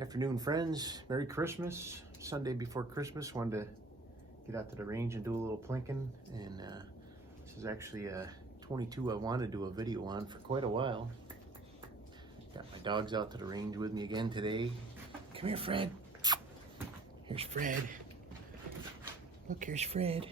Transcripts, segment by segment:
Afternoon, friends. Merry Christmas. Sunday before Christmas. Wanted to get out to the range and do a little plinking. And this is actually a 22 I wanted to do a video on for quite a while. Got my dogs out to the range with me again today. Come here, Fred. Here's Fred. Look, here's Fred.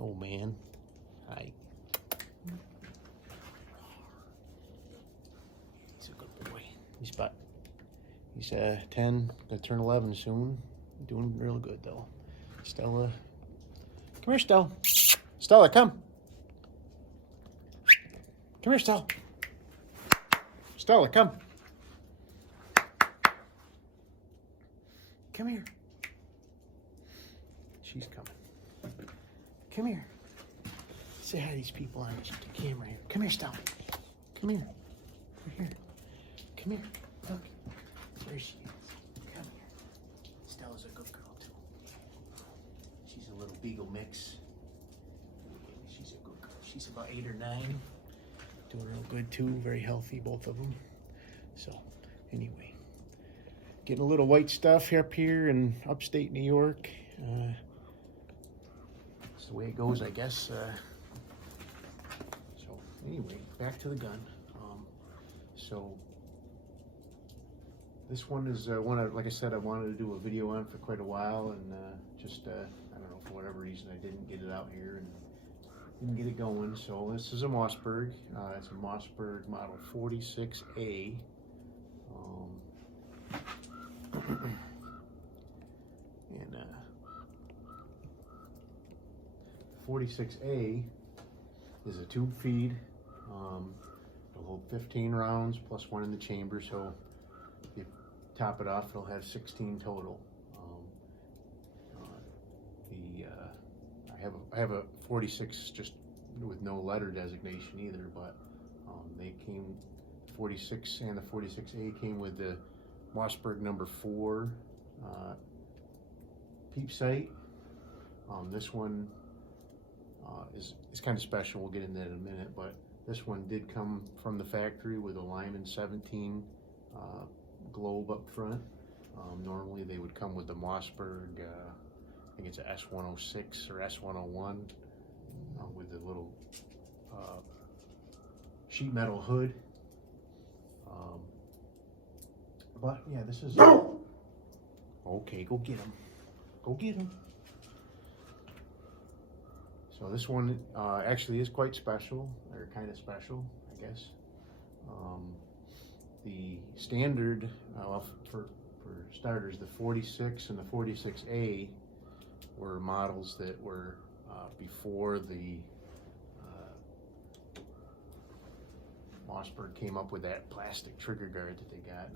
Oh, man. Hi. He's a good boy. He's 10, gonna turn 11 soon. Doing real good though. Stella, come here, Stella. Stella, come. Come here, Stella. Stella, come. Come here. She's coming. Come here. Say hi to these people on the camera here. Come here, Stella. Come here. Over here. Come here. Look. There she is. Come here. Stella's a good girl, too. She's a little beagle mix. She's a good girl. She's about 8 or 9. Doing real good, too. Very healthy, both of them. So, anyway. Getting a little white stuff up here in upstate New York. That's the way it goes, I guess. So, anyway, back to the gun. So this one is one like I said, I wanted to do a video on for quite a while, and just I don't know, for whatever reason I didn't get it out here and didn't get it going. So this is a Mossberg. It's a Mossberg model 46A. And 46A is a tube feed. It'll hold 15 rounds plus 1 in the chamber, so if you top it off, it'll have 16 total. I have a 46 just with no letter designation either, but they came, 46 and the 46A came with the Mossberg number 4 peep sight. This one is kind of special. We'll get into that in a minute, but this one did come from the factory with a Lyman 17 globe up front. Normally they would come with the Mossberg, I think it's a S106 or S101 with the little sheet metal hood. But yeah, this is... Okay, go get him. Go get him. So this one actually is quite special, or kind of special, I guess. The standard, for starters, the 46 and the 46A were models that were before the Mossberg came up with that plastic trigger guard that they got.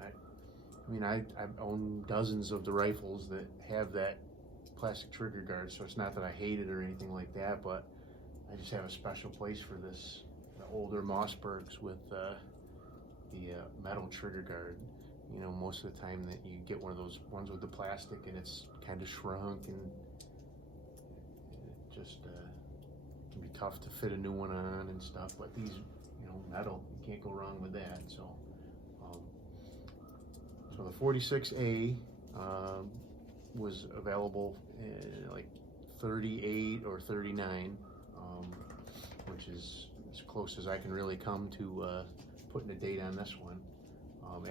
And I own dozens of the rifles that have that plastic trigger guard, so it's not that I hate it or anything like that, but I just have a special place for this, the older Mossbergs with the metal trigger guard. You know, most of the time that you get one of those ones with the plastic and it's kind of shrunk and it just can be tough to fit a new one on and stuff, but these, you know, metal, you can't go wrong with that. So so the 46A was available like 38 or 39, which is as close as I can really come to putting a date on this one.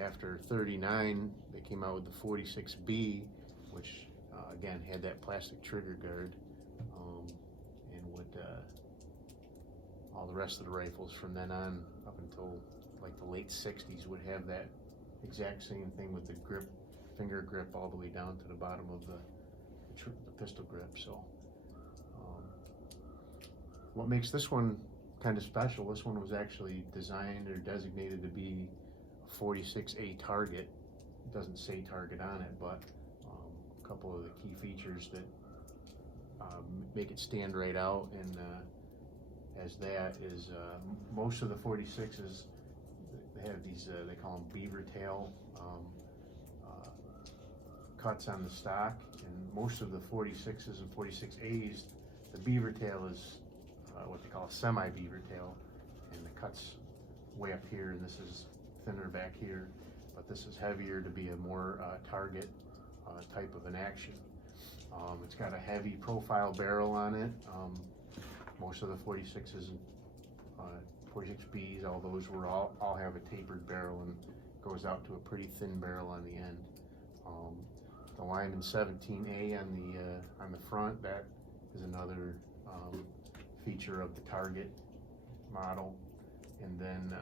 After 39, they came out with the 46B, which again had that plastic trigger guard, and would all the rest of the rifles from then on up until like the late 60s would have that exact same thing with the grip, finger grip all the way down to the bottom of the pistol grip. So what makes this one kind of special, this one was actually designed or designated to be a 46A target. It doesn't say target on it, but a couple of the key features that make it stand right out, and as that is most of the 46s, they have these, they call them beaver tail cuts on the stock, and most of the 46s and 46As, the beaver tail is what they call a semi-beaver tail, and the cuts way up here, and this is thinner back here, but this is heavier to be a more target type of an action. It's got a heavy profile barrel on it. Most of the 46s, 46Bs, all those were all have a tapered barrel and goes out to a pretty thin barrel on the end. The Lyman 17A on the front, that is another feature of the Target model. And then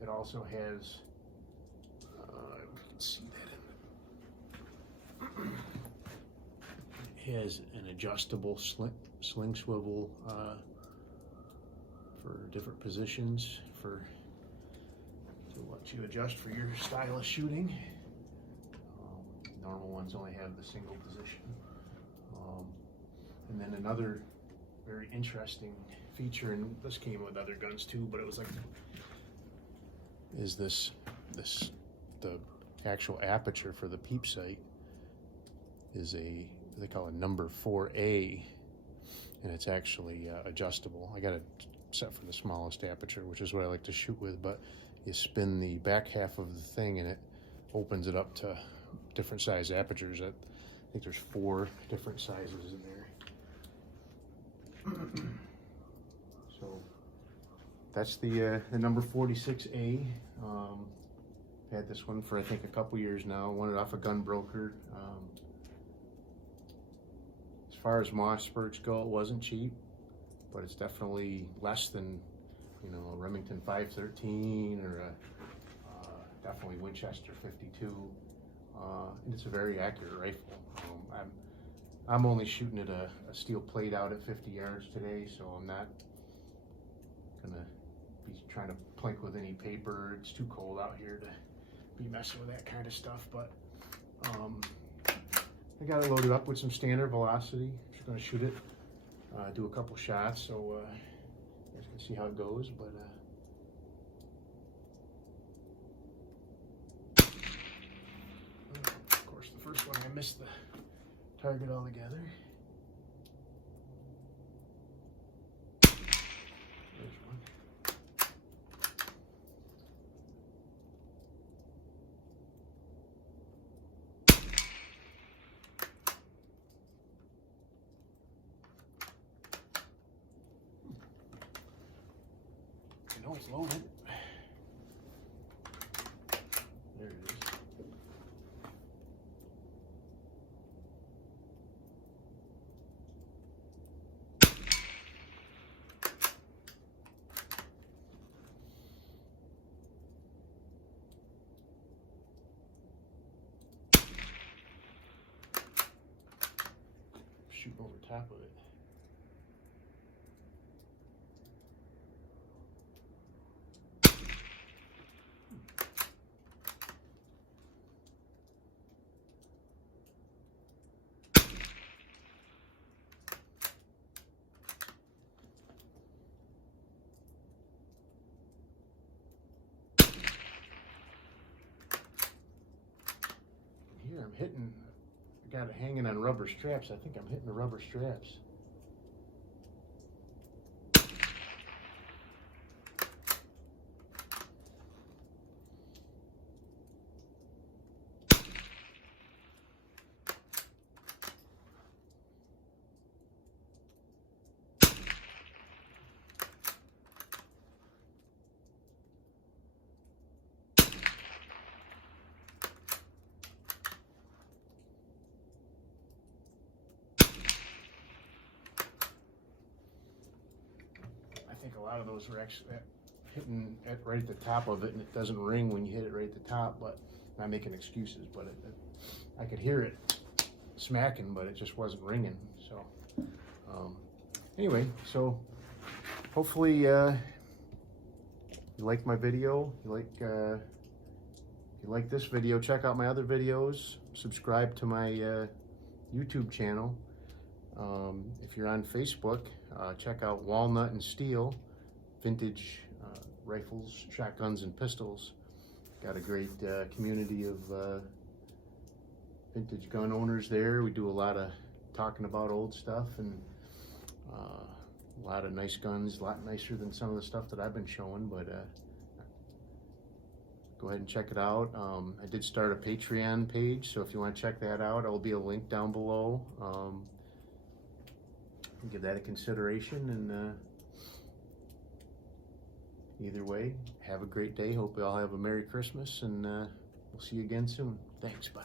it also has, you can see that in it has an adjustable sling swivel for different positions to let you adjust for your style of shooting. Normal ones only have the single position. And then another very interesting feature, and this came with other guns too, but it was like, is the actual aperture for the peep sight is they call it number 4A, and it's actually adjustable. I got it set for the smallest aperture, which is what I like to shoot with, but you spin the back half of the thing and it opens it up to different size apertures. I think there's 4 different sizes in there. So that's the number 46A. Had this one for I think a couple years now. Won it off a gun broker. As far as Mossbergs go, it wasn't cheap, but it's definitely less than, you know, a Remington 513 or a definitely Winchester 52. And it's a very accurate rifle. I'm only shooting at a steel plate out at 50 yards today, so I'm not gonna be trying to plink with any paper. It's too cold out here to be messing with that kind of stuff. But I got it loaded up with some standard velocity. Just gonna shoot it, do a couple shots, so you guys can see how it goes. But of course, the first one I missed the target altogether. There's one. You know it's loaded. There it is. Shoot over top of it. Here I'm hitting, I got it hanging on rubber straps. I think I'm hitting the rubber straps. I think a lot of those were actually hitting right at the top of it, and it doesn't ring when you hit it right at the top. But I'm not making excuses, but I could hear it smacking, but it just wasn't ringing. So anyway, so hopefully you like my video. If you like this video, check out my other videos. Subscribe to my YouTube channel. If you're on Facebook, check out Walnut and Steel, vintage rifles, shotguns, and pistols. Got a great community of vintage gun owners there. We do a lot of talking about old stuff, and a lot of nice guns, a lot nicer than some of the stuff that I've been showing. But go ahead and check it out. I did start a Patreon page, so if you want to check that out, I'll be a link down below. Give that a consideration, and either way, have a great day. Hope you all have a Merry Christmas, and we'll see you again soon. Thanks, bye.